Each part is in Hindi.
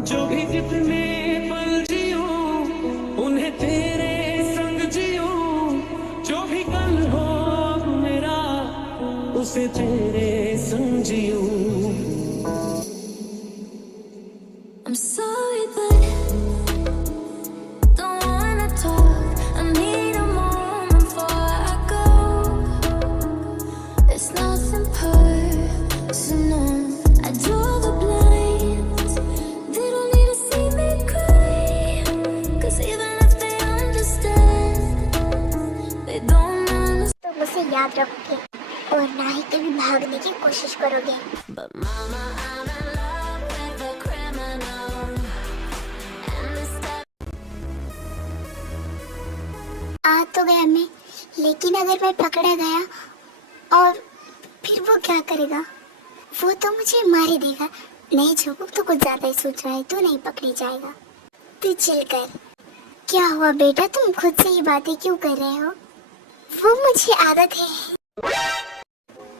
जो भी जितने पल जियो उन्हें तेरे संग जियो, जो भी कल हो मेरा उसे तेरे संग जियो। I'm sorry but don't wanna talk. I need a moment before I go. It's nothing personal. I draw the blinds. They don't need to see me cry. 'Cause even if they understand, they don't understand. तो मुझे याद रखोगे और ना ही कभी भागने की कोशिश करोगे। But mama, I'm in love with a criminal. And this आ तो गया मैं, लेकिन अगर मैं पकड़ा गया और फिर वो क्या करेगा? वो तो मुझे मार ही देगा। नहीं छोकू, तो कुछ ज्यादा ही सोच रहा है, तू नहीं पकड़ी जाएगा। तू चिल कर। क्या हुआ बेटा, तुम खुद से ये बातें क्यों कर रहे हो? वो मुझे आदत है।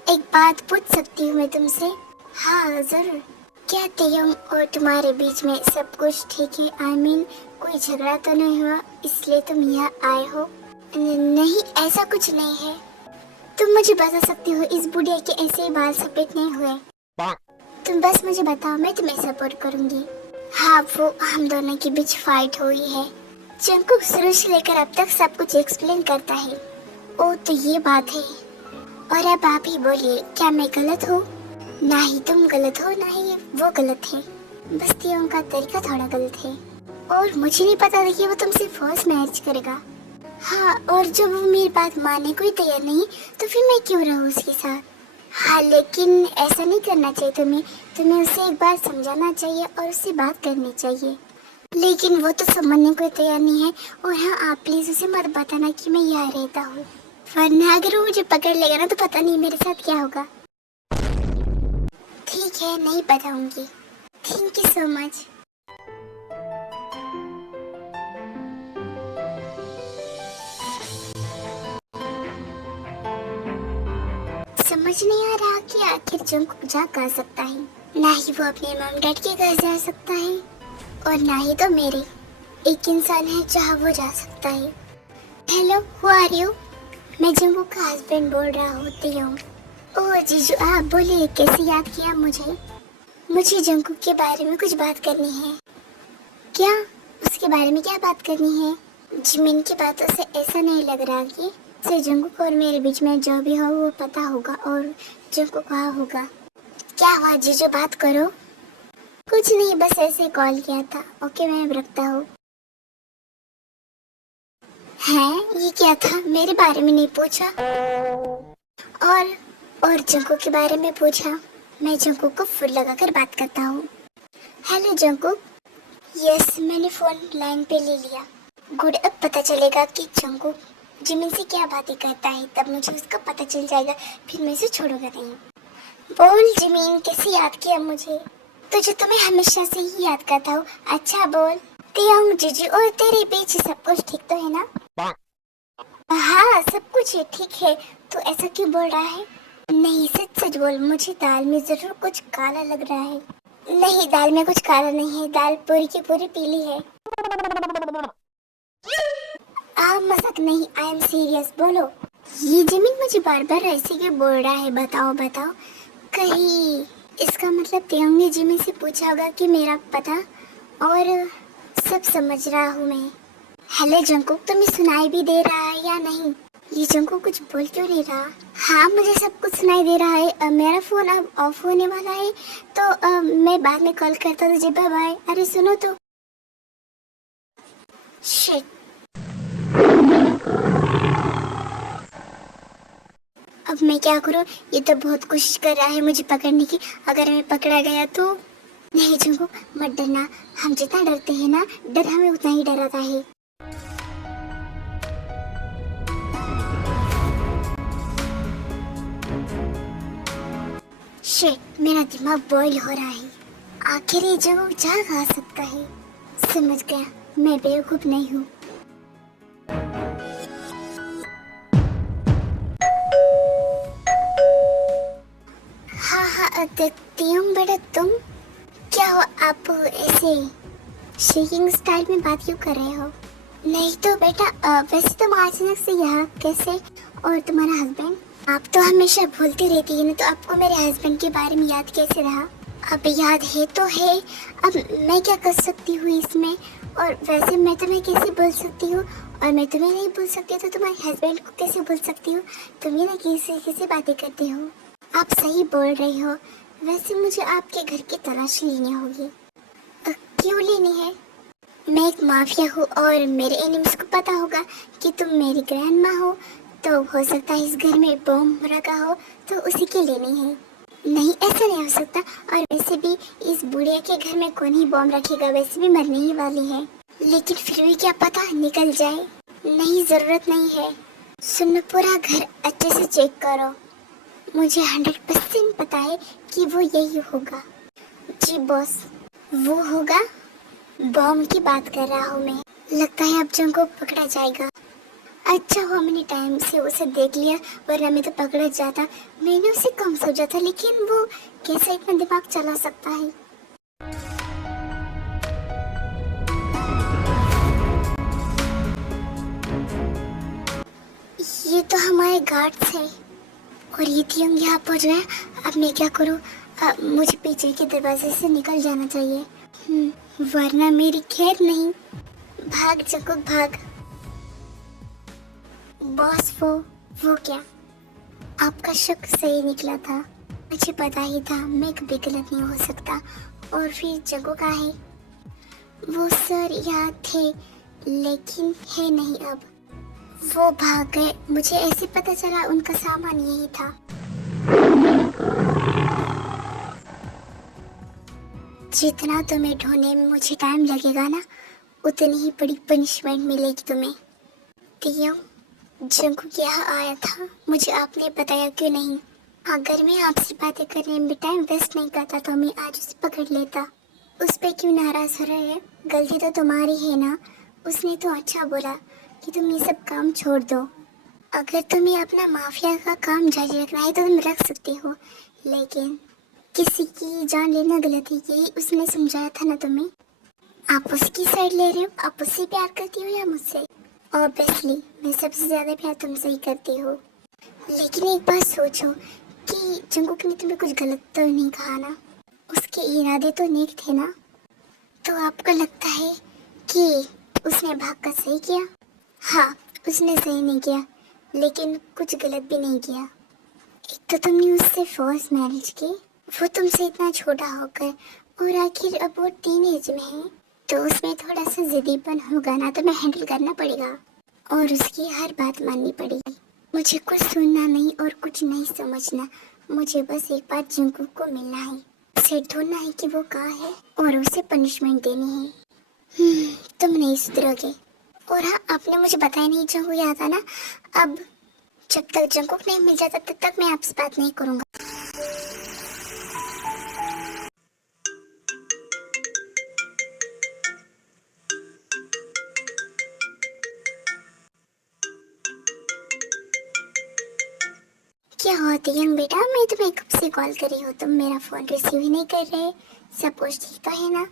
एक बात पूछ सकती हूँ मैं तुमसे? हाँ जरूर। क्या तेयम और तुम्हारे बीच में सब कुछ ठीक है? I mean, कोई झगड़ा तो नहीं हुआ इसलिए तुम यहाँ आए हो? नहीं, ऐसा कुछ नहीं है। तुम मुझे बता सकती हो इस बुढ़िया के ऐसे ही बाल सफेद नहीं हुए? तुम बस मुझे बताओ, मैं तुम्हें सपोर्ट करूंगी। हाँ, वो हम दोनों के बीच फाइट हुई है। जंकुक शुरू से लेकर अब तक सब कुछ एक्सप्लेन करता है। ओ तो ये बात है। और अब आप ही बोलिए, क्या मैं गलत हूँ? ना ही तुम गलत हो, ना ही वो गलत है। बस तेयम का तरीका थोड़ा गलत है। और मुझे नहीं पता था कि वो तुमसे फर्स्ट मैरिज करेगा। हाँ, और जब वो मेरी बात मानने को ही तैयार नहीं, तो फिर मैं क्यों रहूँ उसके साथ? हाँ, लेकिन ऐसा नहीं करना चाहिए तुम्हें उसे एक बार समझाना चाहिए और उससे बात करनी चाहिए। लेकिन वो तो समझने को तैयार नहीं है। और हाँ, आप प्लीज उसे मत बताना कि मैं यहाँ रहता हूँ, वरना अगर वो मुझे पकड़ लेगा ना, तो पता नहीं मेरे साथ क्या होगा। ठीक है, नहीं बताऊंगी। Thank you so much. समझ नहीं आ रहा कि आखिर जंकुक जा कहाँ सकता है। ना ही वो अपने मम डैड के घर जा सकता है और ना ही तो मेरे। एक इंसान है जहाँ वो जा सकता है। Hello, who are you? मैं जंकुक का हस्बैंड बोल रहा हूँ, तेयम। ओह जीजू, आप बोलिए, कैसे याद किया मुझे? मुझे जंकुक के बारे में कुछ बात करनी है। क्या? उसके बारे में क्या बात करनी है? जिमिन की बातों से ऐसा नहीं लग रहा कि से जंकुक और मेरे बीच में जो भी हो वो पता होगा और जंकुक वहाँ होगा। क्या हुआ जीजू, बात करो। कुछ नहीं, बस ऐसे कॉल किया था। ओके, मैं अब रखता हूँ। हैं, ये क्या था? मेरे बारे में नहीं पूछा और जंकुक के बारे में पूछा। मैं जंकुक को फुल लगाकर बात करता हूँ। Hello Jungkook. यस, मैंने फोन लाइन पे ले लिया। गुड, अब पता चलेगा कि जंकुक जिमिन से क्या बातें करता है, तब मुझे उसका पता चल जाएगा, फिर मैं इसे छोड़ूंगा नहीं। बोल जिमिन, कैसे याद किया मुझे? तुझे तो मैं हमेशा से ही याद करता हूँ। अच्छा बोल। तेयम जीजू, और तेरे बीच सब कुछ ठीक तो है ना? हाँ, सब कुछ है, ठीक है। तू ऐसा क्यों बोल रहा है? नहीं, सच सच बोल, मुझे दाल में जरूर कुछ काला लग रहा है। नहीं, दाल में कुछ काला नहीं है, दाल पूरी की पूरी पीली है। मजाक नहीं, आई एम सीरियस, बोलो। ये जिमिन मुझे बार बार ऐसे क्यों बोल रहा है? बताओ बताओ। कहीं इसका मतलब तेयम ने जिमिन से पूछा होगा कि मेरा पता, और सब समझ रहा हूँ मैं। हेलो जंकुक, तुम्हें सुनाई भी दे रहा है या नहीं? ये जंकुक कुछ बोल क्यों नहीं रहा? हाँ, मुझे सब कुछ सुनाई दे रहा है। मेरा फोन अब ऑफ होने वाला है, तो मैं बाद में कॉल करता हूँ तुझे। Bye bye. अरे सुनो तो। शिट, अब मैं क्या करूं? ये तो बहुत कोशिश कर रहा है मुझे पकड़ने की। अगर मैं पकड़ा गया तो? नहीं जंकुक, मत डरना। हम जितना डरते हैं ना, डर हमें उतना ही डराता है। शिट, मेरा दिमाग बॉईल हो रहा है। आखिर ये जंकुक जा कहाँ सकता है? समझ गया, मैं बेवकूफ नहीं हूँ। हाँ हाँ, देखती हूँ बेटा। तुम क्या क्या हो आप ऐसे शेकिंग स्टाइल में बात क्यों कर रहे हो? नहीं तो बेटा वैसे तुम अचानक से यहाँ कैसे? और तुम्हारा हस्बैंड? आप तो हमेशा भूलती रहती है ना, तो आपको मेरे हस्बैंड के बारे में याद कैसे रहा? अब याद है तो है, अब मैं क्या कर सकती हूँ इसमें? और वैसे मैं तुम्हें कैसे भूल सकती हूँ? और मैं तुम्हें नहीं भूल सकती तो तुम्हारे हस्बैंड को कैसे भूल सकती हूँ? तुम ये ना कैसे बातें करती हो। आप सही बोल रही हो। वैसे मुझे आपके घर की तलाशी लेनी होगी। क्यों लेनी है? मैं एक माफिया हूँ और मेरे एनिमीज को पता होगा कि तुम मेरी ग्रैंड माँ हो, तो हो सकता है इस घर में बॉम्ब रखा हो तो उसी की लेनी है। नहीं, ऐसा नहीं हो सकता। और वैसे भी इस बुढ़िया के घर में कौन ही बॉम्ब रखेगा, वैसे भी मरने ही वाली है। लेकिन फिर भी क्या पता निकल जाए। नहीं, जरूरत नहीं है। सुनो, पूरा घर अच्छे से चेक करो। मुझे 100% पता है कि वो यही होगा। जी बॉस, वो होगा। बॉम्ब की बात कर रहा हूँ मैं। लगता है अब जंग को पकड़ा जाएगा। अच्छा हुआ मैंने टाइम से उसे देख लिया, वरना मैं तो पकड़ा जाता। मैंने उसे कम सोचा था, लेकिन वो कैसे इतना दिमाग चला सकता है? ये तो हमारे गार्ड्स है और ये थियंग यहाँ पहुँच गया। अब मैं क्या करूँ? मुझे पीछे के दरवाजे से निकल जाना चाहिए, वरना मेरी खैर नहीं। भाग जंगो भाग। बॉस, वो क्या? आपका शक सही निकला था। मुझे पता ही था मैं कभी गलत नहीं हो सकता। और फिर जगह का है? वो सर यहाँ थे लेकिन है नहीं अब। वो भाग गए। मुझे ऐसे पता चला उनका सामान यही था। जितना तुम्हें ढूंढने में मुझे टाइम लगेगा ना, उतनी ही बड़ी पनिशमेंट मिलेगी तुम्हें। तियो, जंगकुक यहाँ आया था, मुझे आपने बताया क्यों नहीं? अगर मैं आपसे बातें करने में टाइम वेस्ट नहीं करता तो मैं आज उसे पकड़ लेता। उस पे क्यों नाराज हो रहे हैं? गलती तो तुम्हारी है ना। उसने तो अच्छा बोला कि तुम ये सब काम छोड़ दो। अगर तुम्हें अपना माफिया का काम जारी रखना है तो तुम रख सकते हो, लेकिन किसी की जान लेना गलत है, यही उसने समझाया था ना तुम्हें। आप उसकी साइड ले रहे हो? आप उससे प्यार करती हो या मुझसे? ऑब्वियसली मैं सबसे ज्यादा प्यार तुमसे ही करती हूँ। लेकिन एक बात सोचो कि जंगकुक ने तुम्हें कुछ गलत तो नहीं कहा ना? उसके इरादे तो नेक थे ना? तो आपको लगता है कि उसने भागकर सही किया? हाँ, उसने सही नहीं किया, लेकिन कुछ गलत भी नहीं किया। एक तो तुमने उससे फोर्स मैरिज की, वो तुमसे इतना छोटा होकर, और आखिर अब वो टीनेज में है, तो उसमें थोड़ा सा जिद्दीपन होगा ना, तो मैं हैंडल करना पड़ेगा और उसकी हर बात माननी पड़ेगी। मुझे कुछ सुनना नहीं और कुछ नहीं समझना। मुझे बस एक बार जंगकुक को मिलना है, उसे ढूंढना है कि वो कहाँ है और उसे पनिशमेंट देनी है। तुम नहीं सुधरोगे। और हाँ, आपने मुझे बताया नहीं जंगकुक यहाँ था ना। अब जब तक जंगकुक नहीं मिल जाता तब तक मैं आपसे बात नहीं करूँगा। क्या होती है बेटा? मैं तुम्हें कब से कॉल कर रही हूँ, तुम मेरा फोन रिसीव ही नहीं कर रहे। सब कुछ ठीक तो है ना?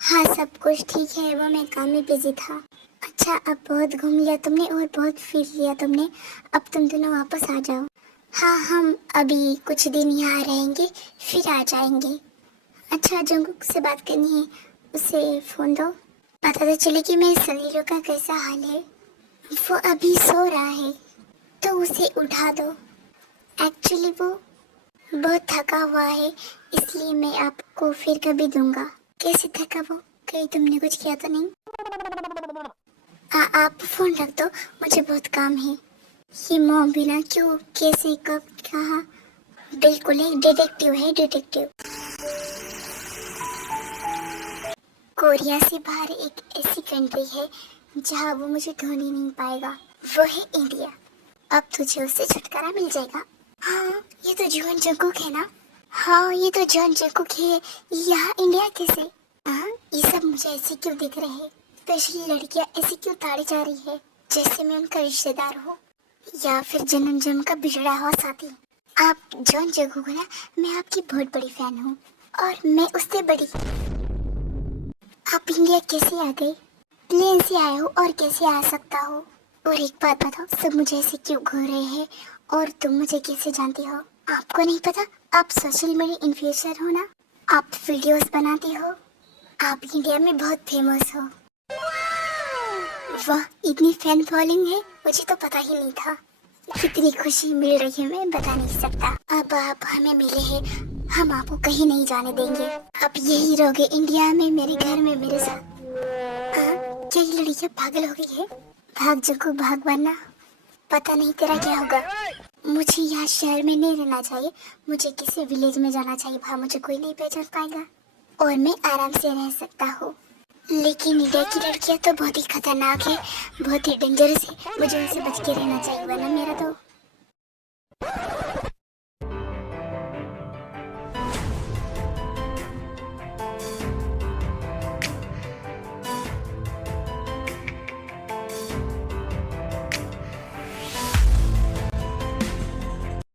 हाँ, सब कुछ ठीक है, वो मैं काम में बिजी था। अच्छा, अब बहुत घूम लिया तुमने और बहुत फिर लिया तुमने। अब तुम दोनों वापस आ जाओ। हाँ, हम अभी कुछ दिन यहाँ रहेंगे, फिर आ जाएंगे। अच्छा, जंगकुक से बात करनी है, उसे फोन दो। पता तो चले कि मैं सनीरो का कैसा हाल है। वो अभी सो रहा है, तो उसे उठा दो। एक्चुअली वो बहुत थका हुआ है, इसलिए मैं आपको फिर कभी दूंगा। कैसे थका वो? कहीं तुमने कुछ किया तो नहीं? आप फोन रख दो, मुझे बहुत काम है। ये मॉम भी ना क्यों, कैसे, कब, कहाँ? बिल्कुल एक डिटेक्टिव है, डिटेक्टिव। कोरिया से बाहर एक ऐसी कंट्री है जहाँ वो मुझे ढूंढ ही नहीं पाएगा, वो है इंडिया। अब तुझे उससे छुटकारा मिल जाएगा। हाँ, ये तो जॉन जंगकुक है ना? हाँ, ये तो जॉन जंगकुक है। यहाँ इंडिया कैसे? हाँ, ये सब मुझे ऐसे क्यों दिख रहे हैं? स्पेशली लड़कियाँ ऐसे क्यों ताड़ी जा रही है, जैसे मैं उनका रिश्तेदार हूँ या फिर जन्म जन्म का बिछड़ा हुआ साथी। आप जॉन जंगकुक ना? मैं आपकी बहुत बड़ी फैन हूँ और मैं उससे बड़ी। आप इंडिया कैसे आ गए? प्लेन से आए हो और कैसे आ सकता हो? और एक बात बताओ, सब मुझे ऐसे क्यों घूर रहे हैं और तुम मुझे कैसे जानती हो? आपको नहीं पता आप सोशल मीडिया इन्फ्लुएंसर हो ना? आप वीडियोस बनाते हो, आप इंडिया में बहुत फेमस हो। वाह, इतनी फैन फॉलोइंग है, मुझे तो पता ही नहीं था। कितनी खुशी मिल रही है मैं बता नहीं सकता। अब आप हमें मिले हैं, हम आपको कहीं नहीं जाने देंगे। आप यही रहोगे इंडिया में, मेरे घर में मेरे साथ। क्या ये लड़कियां पागल हो गई है? भाग जग्गू भाग, वरना पता नहीं तेरा क्या होगा। मुझे यहाँ शहर में नहीं रहना चाहिए, मुझे किसी विलेज में जाना चाहिए, वहाँ मुझे कोई नहीं पहचान पाएगा और मैं आराम से रह सकता हूँ। लेकिन इंडिया की लड़कियाँ तो बहुत ही खतरनाक है, बहुत ही डेंजरस है, मुझे उनसे बच के रहना चाहिए, वरना मेरा तो